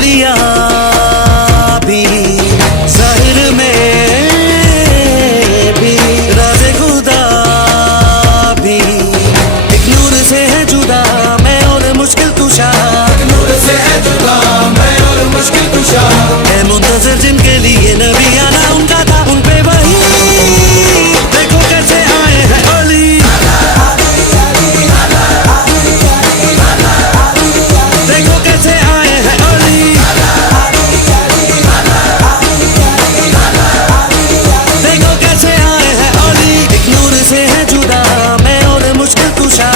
लिया भी जाहिर में भी राज़े खुदा भी एक नूर से है जुदा मैं और मुश्किल कुशा, नूर से है जुदा मैं और मुश्किल कुशा। है मुंतज़िर जिनके लिए नबी आना उनका था, उन पे वही देखो कैसे आए हैं अली। देखो कैसे आए हैं अली। देखो कैसे आए हैं अली। एक नूर से है जुदा मैं और मुश्किल कुशा,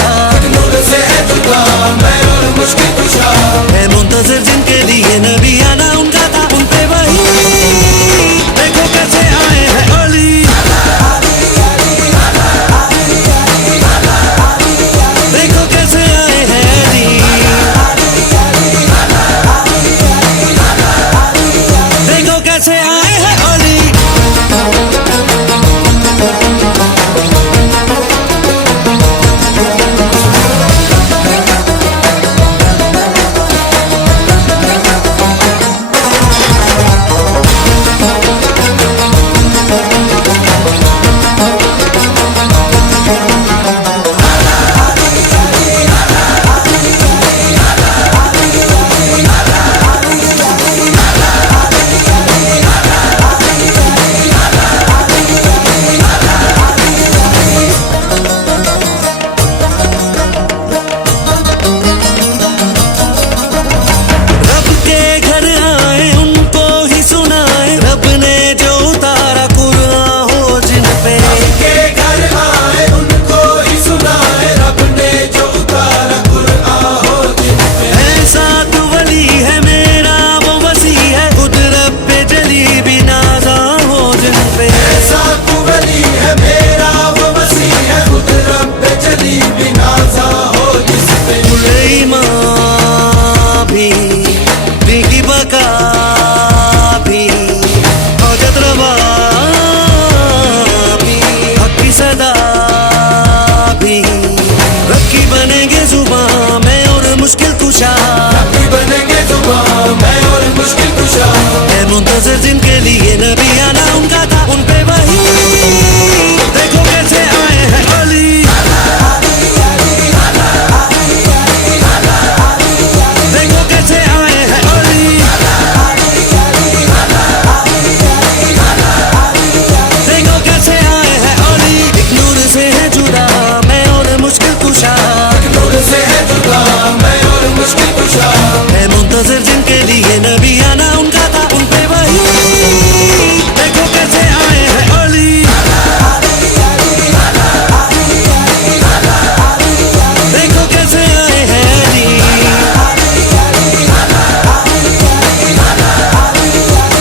नूर से है जुदा मैं और मुश्किल कुशा। है मुंतज़िर जिनके लिए नबी आना उनका था, उन पे वही देखो कैसे आए हैं अली। देखो कैसे आए हैं अली। देखो कैसे आए हैं अली। रब के घर आए उनको ही सुनाए, रब ने जो उतारा कुरान हो जिन पे। के घर आए उनको ही सुनाए, रब ने जो उतारा कुरान हो जिन पे। ऐसा तो वली है मेरा वो वसी है, खुद रब पे जली भी नाज़ा हो जिन पे। ऐसा तू वली है मेरा वो वसी है, खुद रब पे चली भी नाज़ा हो जिस पे। सुलेमान भी दीकी बका भी हजत रवा भी हक की सदा भी रखी बनेंगे जुबां मैं और मुश्किल कुशा, रब्बी बनेंगे जुबां मैं और मुश्किल कुशा। है मुंतज़िर जिनके लिए नबी आना उनका था, उन पे वही देखो कैसे आए हैं अली। देखो कैसे आए हैं अली। देखो कैसे आए हैं अली। एक नूर से है जुदा मैं और मुश्किल कुशा, नूर से है जुदा मैं और मुश्किल कुशा। है मुंतज़िर जिनके लिए नबी आना उनका था, उन पे वही देखो कैसे आए हैं अली। देखो कैसे आए हैं अली।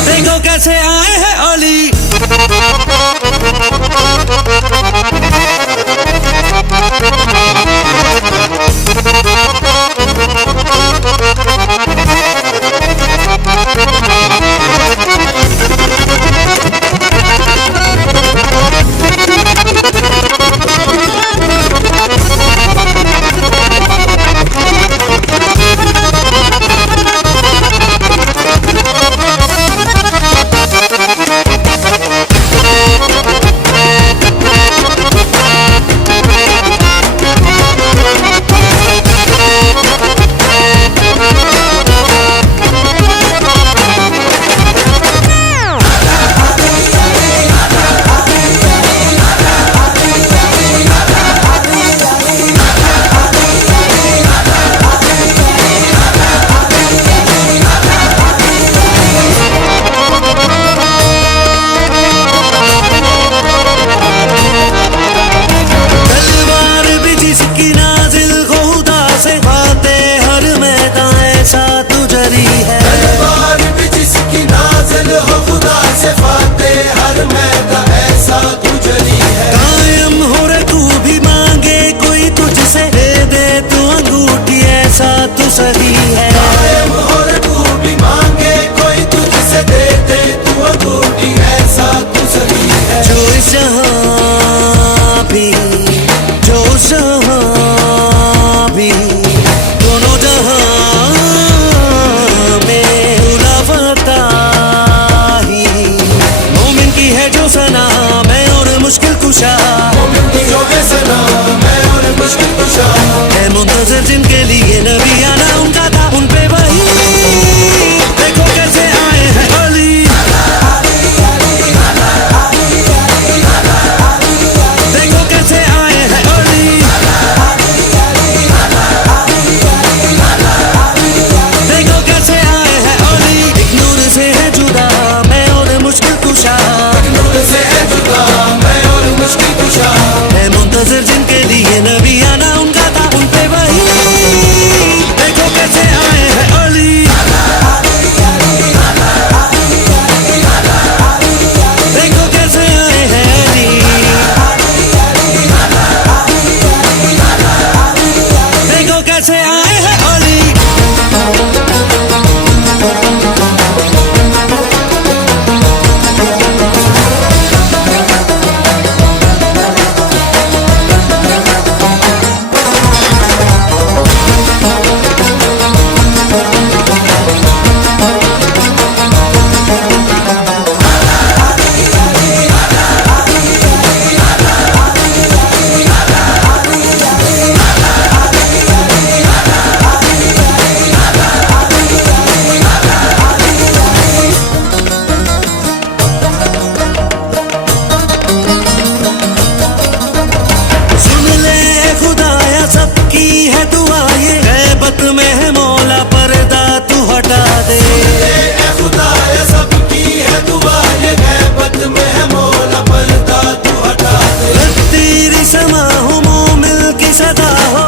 देखो कैसे आए हैं अली। सदा हो